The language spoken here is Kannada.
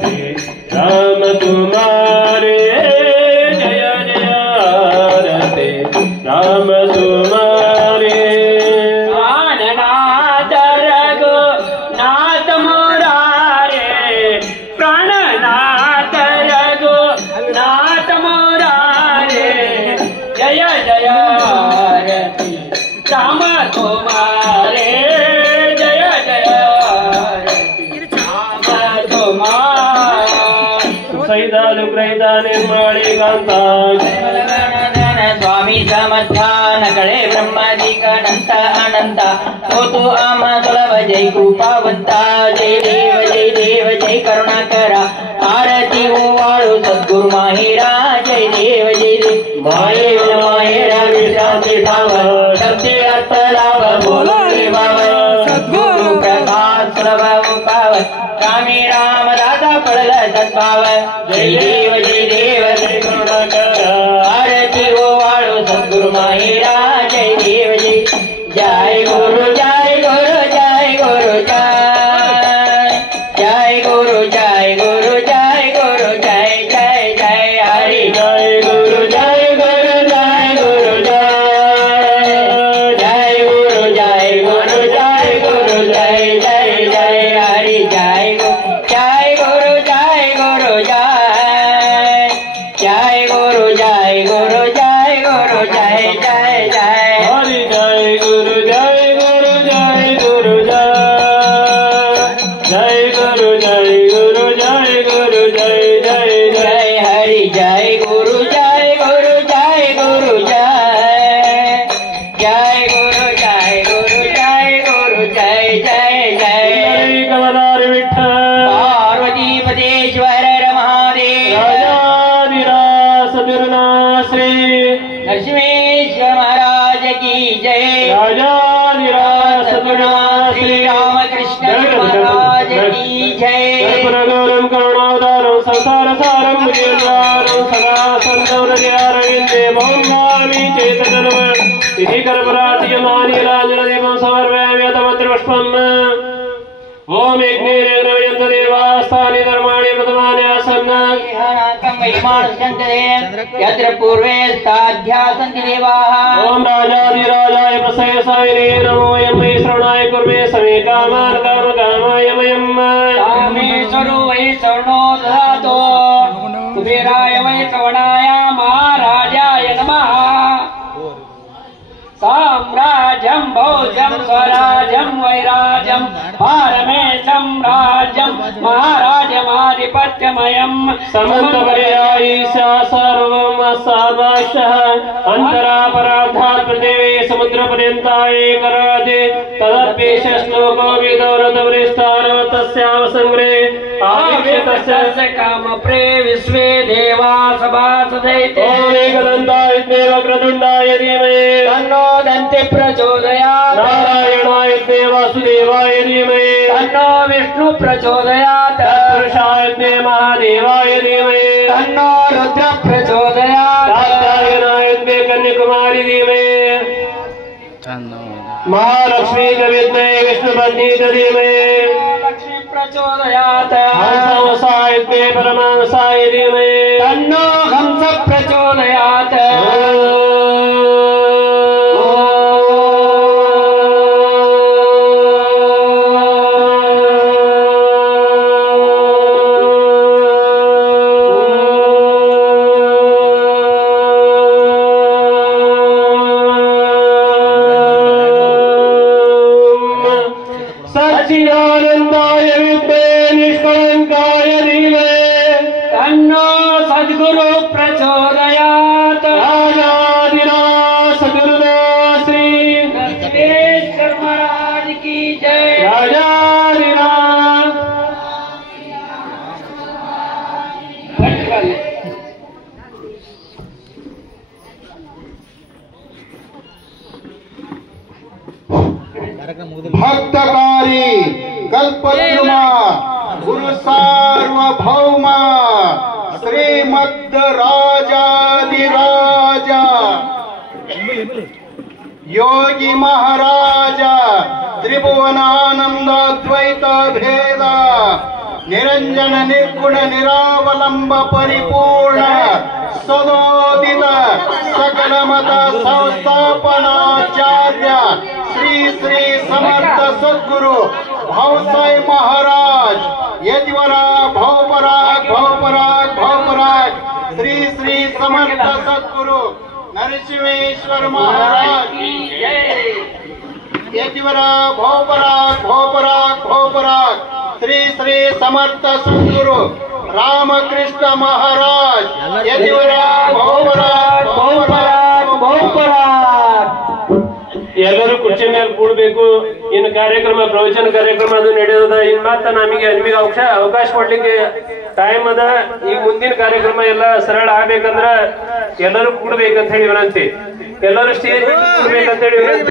राम तुम्हारे जय जय आरती राम तुम्हारे प्राणनाथ रघुनाथ मुरारे प्राणनाथ रघुनाथ मुरारे जय जय आरती राम तुम्हारे जय जय आरती राम तुम्हारे सैदानुग्रहिता निर्माणी कांता स्वामी समर्थान कळे ब्रह्मादिक अनंत अनंत होतो आम्हा सुलभ जय कृपावंता जय देव जय करुणाकरा आरती ओवाळू सद्गुरु माहेरा जय देव माहेरा विश्रांती भाव शब्दे अर्थ लाभ बोलो देवाव सद्गुरु प्रकाश सुलभ पाव रामी राम दादा पडल सद्भाव जय देव जय करुणाकरा आरती ओवाळू सद्गुरु माहेरा जय देव जय गुरु जय गुरु जय गुरु जय गुरु जय गुरु जय गुरु जय जय जय हरि जय गुरु जय गुरु जय गुरु जय गुरु जय गुरु जय गुरु जय जय जय हरि जय गुरु जय गुरु जय गुरु जय गुरु जय गुरु जय जय जय हरि जय गुरु जय गुरु जय गुरु जय गुरु जय गुरु जय गुरु जय जय जय जय हरि जय गुरु जय गुरु जय गुरु जय गुरु जय गुरु जय गुरु जय जय जय कमलार विठ्ठल पार्वती पदेश्वर महादेव राजाधिराज सद्गुरुनाश्री नरसिंहेश्वर महाराज की जय राजाधिराज श्री रामकृष्ण महाराज की जय गौरम करुणावतारम संसारसारम मुनिर्वाणम सदा संतौरविंदे भौमामि चेतनम इति करपराट्यमानि राजनदीपं समर्पयामि यतमन्त्रपुष्पम् ओम यज्ञेन देवास्तानि धर्माणि प्रथमानि आसन् यत्र पूर्वे साध्या सन्ति देवाः ओम राजाधिराजाय प्रसेसाय नमो यमै श्रवणाय कुर्मे समे कामान् कामकामाय मयम् कामेश्वरो वै श्रवणो ददातु कुबेराय वै श्रवणाय महाराजाय नमः साम्राज्यं भोजं स्वराज्यं वैराज्यं पारमेशं राज्यं महाराजमाधिपत्यमयं समन्तपर्यायीशा सर्वं सामाशः अन्तरापराधात् पृथिवी समुद्रपर्यन्ताय करादे तदप्येष श्लोको विदौरतवरिष्ठानो तस्यावसङ्ग्रे आवीक्षितस्य कामप्रे विश्वे देवा सभासदैते ॐ एकदन्ताय विद्महे वक्रतुण्डाय धीमहि तन्नो दन्ति प्रचोदयात् नारायणाय विद्महे वासुदेवाय धीमहि तन्नो विष्णु प्रचोदयात् पुरुषाय विद्महे महादेवाय धीमहि तन्नो रुद्र प्रचोदयात् कात्यायनाय विद्महे कन्याकुमारी धीमहि महालक्ष्मी च विद्महे विष्णुपत्नी च धीमहि लक्ष्मी प्रचोदयात् हंसवसाय विद्महे परमहंसाय धीमहि तन्नो हंस प्रचोदयात् सच्चिदानन्दाय विद्महे निष्कलङ्काय धीमहि तन्नो सद्गुरु प्रचोदयात् राजाधिराज सद्गुरुनाथ श्री नरसिंहेश्वर महाराज की जय राजाधिराज भक्तकारी कल्पद्रुमा गुरु सार्वभौम श्रीमद् राजाधिराजा योगी महाराज त्रिभुवनानंद द्वैत भेद ನಿರಂಜನ ನಿರ್ಗುಣ ನಿರಾವಲಂಬ ಪರಿಪೂರ್ಣ ಸದೋದಿತ ಸಕಲ ಮತ ಸಂಸ್ಥಾಪನಾಚಾರ್ಯ ಶ್ರೀ ಶ್ರೀ ಸಮರ್ಥ ಸದ್ಗುರು ಭಾವಸಾಯಿ ಮಹಾರಾಜ್ ಯತಿವರ ಭೌಪರಾಗ್ ಭೌಪರಾಗ್ ಭೌಪರಾಗ್ ಶ್ರೀ ಶ್ರೀ ಸಮರ್ಥ ಸದ್ಗುರು ನರಸಿಂಹೇಶ್ವರ ಮಹಾರಾಜ್ ಯತಿವರ ಭೌಪರಾಗ್ ಭೌಪರಾಗ್ ಭೌಪರಾಗ್ ಶ್ರೀ ಶ್ರೀ ಸಮರ್ಥ ಸದ್ಗುರು ರಾಮಕೃಷ್ಣ ಮಹಾರಾಜ್ ಯತಿವರ ಭೌಪರಾಗ್ ಭೌಪರಾಗ್ ಭೌಪರಾಗ್. ಎಲ್ಲರೂ ಕುರ್ಚಿ ಮೇಲೆ ಕೂಡಬೇಕು. ಇನ್ನು ಕಾರ್ಯಕ್ರಮ ಪ್ರವಚನ ಕಾರ್ಯಕ್ರಮ ಅದು ನಡೆಯೋದ. ಇನ್ ಮಾತ್ರ ನಿಮಗೆ ಅವಕಾಶ ಕೊಡ್ಲಿಕ್ಕೆ ಟೈಮ್ ಅದ. ಈಗ ಮುಂದಿನ ಕಾರ್ಯಕ್ರಮ ಎಲ್ಲ ಸರಳ ಆಗ್ಬೇಕಂದ್ರ ಎಲ್ಲರೂ ಕೂಡ್ಬೇಕಂತ ಹೇಳಿ ವಿನಂತಿ. ಎಲ್ಲರೂ ಸ್ಟೇಜ್ ಕೂಡ್ಬೇಕಂತ ಹೇಳಿ ವಿನಂತಿ.